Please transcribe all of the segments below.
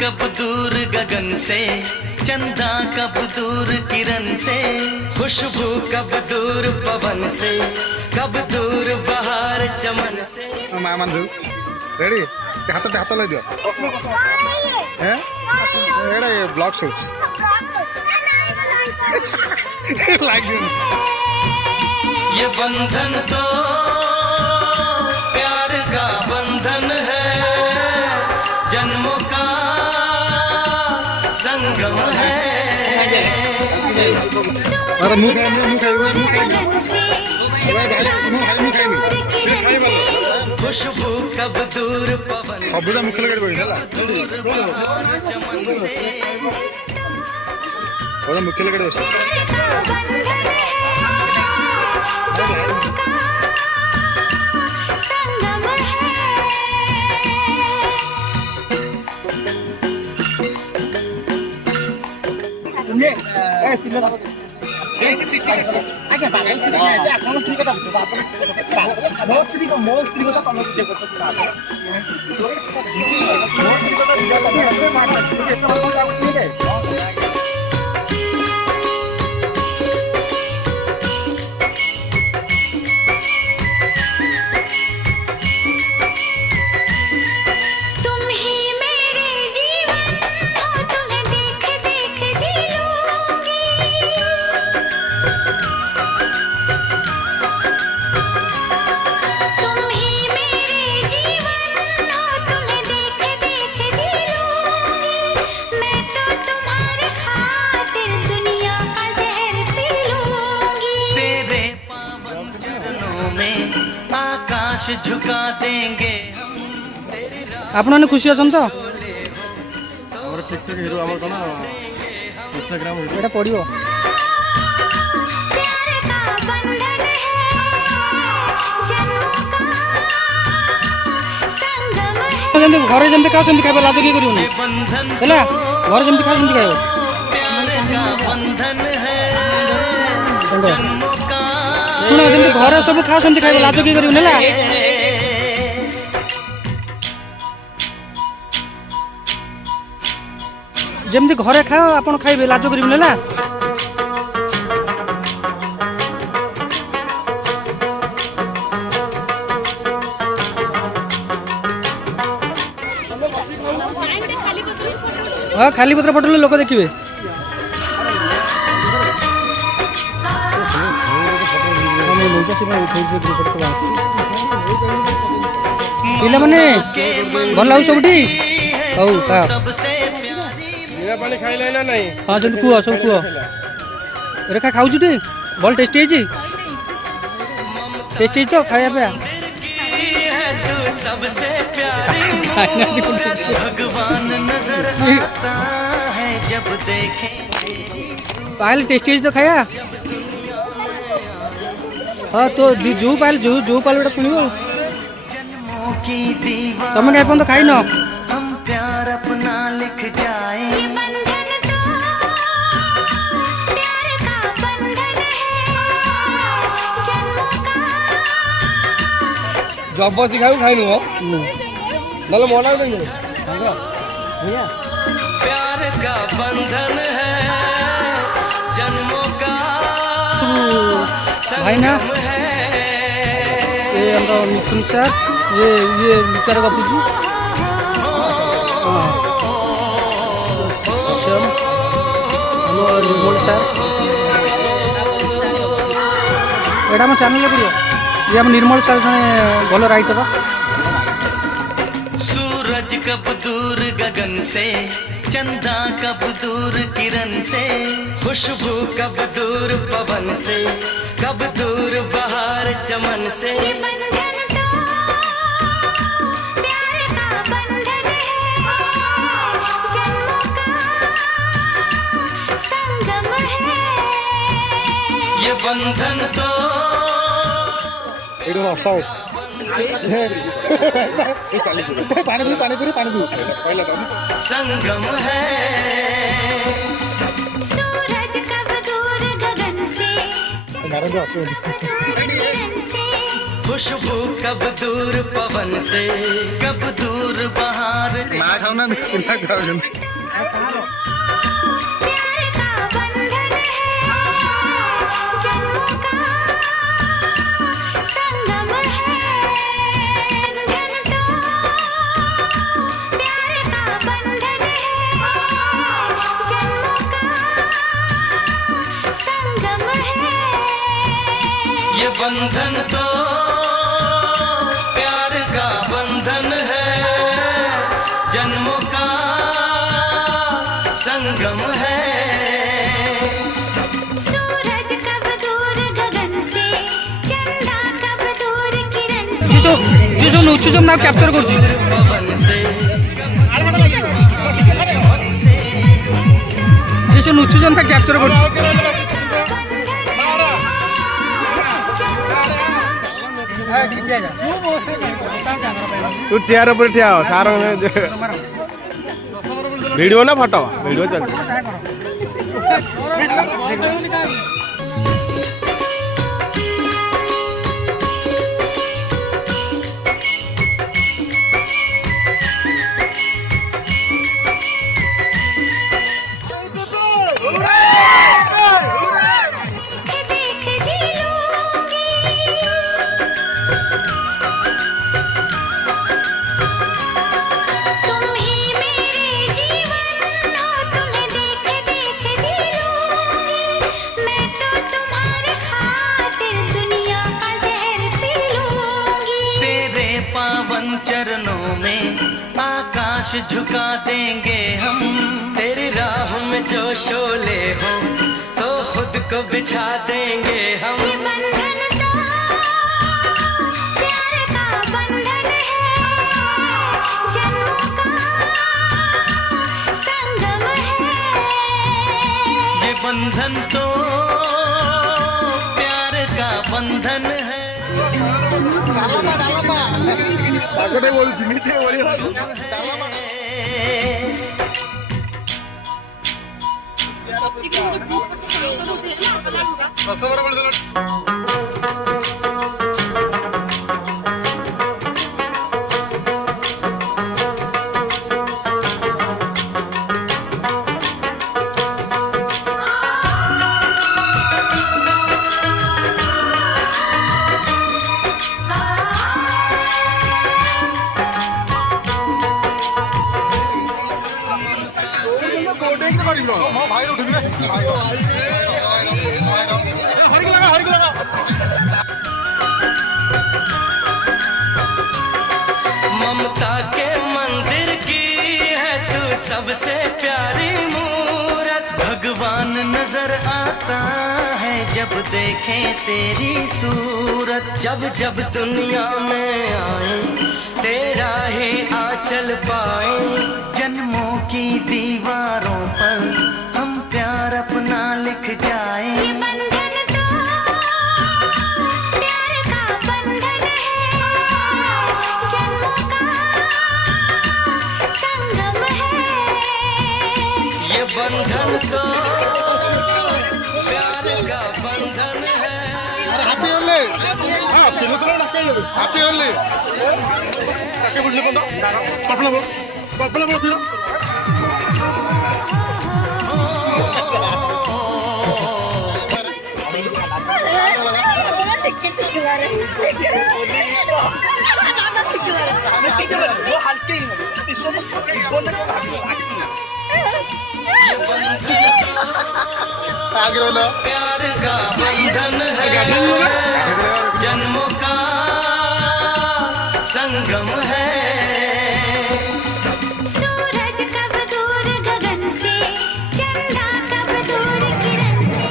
कब दूर गगन से, चंदा कब दूर किरण से, खुशबू कब दूर पवन से, कब दूर बहार चमन से। मां मंजू रेडी हाथ ले दियो हैं एड़ा ब्लॉग शूट लाइक ये बंधन तो प्यार का बंधन है, जन्मों का संगम है। अरे मुंह खाई खुशबू कब दूर पवन सबुदा मुख लगे बोल हला ओदा मुख लगे बस झुका देंगे। आपण माने खुशी अछन तो हमर टिकटॉक हीरो हमर कोन इंस्टाग्राम एटा पडियो जंदे घरे जंदे का संदि खाबे लाज के करियो हैला घरे जंदे का संदि खाबो प्यार का बंधन है, जन्मों का सुना जंदे घरे सब खा संदि खाबे लाज के करियो हैला जमती घरे खाओ आपण खाइबे लाज करिबे नेला हां खाली पत्र फोटो लोक देखिबे पिला माने भल लागु सबठी हौ का पानी खाइले ना नहीं हां जंद कुआ सब कुआ रेखा खाउ जुटी बल टेस्टी है टेस्टी तो खाया पे सबसे प्यारी भगवान नजर आता है जब देखें। पहले टेस्टी तो खाया हाँ तो जो पाल जो पाल बेटा सुनियो तुम क्या तो खाई न हम प्यार अपना लिख जाए। जबरदस्ती खाऊ खाइनु हो नले मना देंगे भैया प्यार का बंधन है, जन्मों का भाई ना ये हम मिथुन सर ये विचार बापू जी निर्मल सर एटा हम चैनल करियो ये हम निर्मल सर जने भल राइटर सूरज कब दूर गगन से, चंदा कब दूर किरण से, खुशबू कब दूर पवन से, कब दूर बहार चमन से। बंधन तो ଏଇଠି ଗୋଟେ ଅସା ଅଛି ପାଣି ପିଇ संगम है सूरज कब दूर गगन से ନାରାୟଣ ଆସିବନି किरण से खुशबू कब दूर पवन से कब दूर बहार ମା ଖାଉନାହାନ୍ତି ପିଲା ଖାଉଛନ୍ତି प्यार का बंधन है जन्मों का संगम है बंधन तो प्यार का बंधन है जन्मों का संगम है ये बंधन तो प्यार का बंधन है जन्मों का संगम है सूरज कब दूर गगन से चंदा कब दूर किरण से যিশু উচ্চজম নাও ক্যাপচার করছি पवन से যিশু উচ্চজমটা ক্যাপচার করছি तू चेयर ऊपर ठिया हो सार वीडियो ना फोटो वीडियो चल देख जी लूंगी तुम ही मेरे जीवन हो तुम्हें देख देख जी लूंगी मैं तो तुम्हारे खातिर दुनिया का जहर पी लूंगी तेरे पावन चरणों में आकाश झुका देंगे हम तेरी राह में जो शोले हो तो खुद को बिछा देंगे हम ये बंधन तो प्यार का बंधन है जन्मों का संगम है ये बंधन तो प्यार का बंधन है ପାଗଟେ ବଳୁଛି ନିଜେ ବଳି ମୋ ଭାଇ ଉଠିବେ ममता के मंदिर की है तू सबसे प्यारी मूरत भगवान नजर आता है जब देखे तेरी सूरत जब जब दुनिया में आए तेरा ही आंचल पाए जन्मों की दीवारों पर हम प्यार अपना लिख जाए ये बंधन तो प्यार का बंधन है जन्मों का संगम है ये बंधन तो प्यार का बंधन है హ్యాపీ ఓన్లీ హ్యాపీ ఓన్లీ आगे रोलो प्यार का बंधन है जन्मों का संगम है सूरज कब दूर गगन से चंदा कब दूर किरण से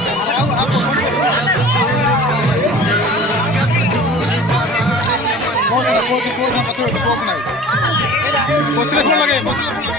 पोच नहीं पोचले फोन लगे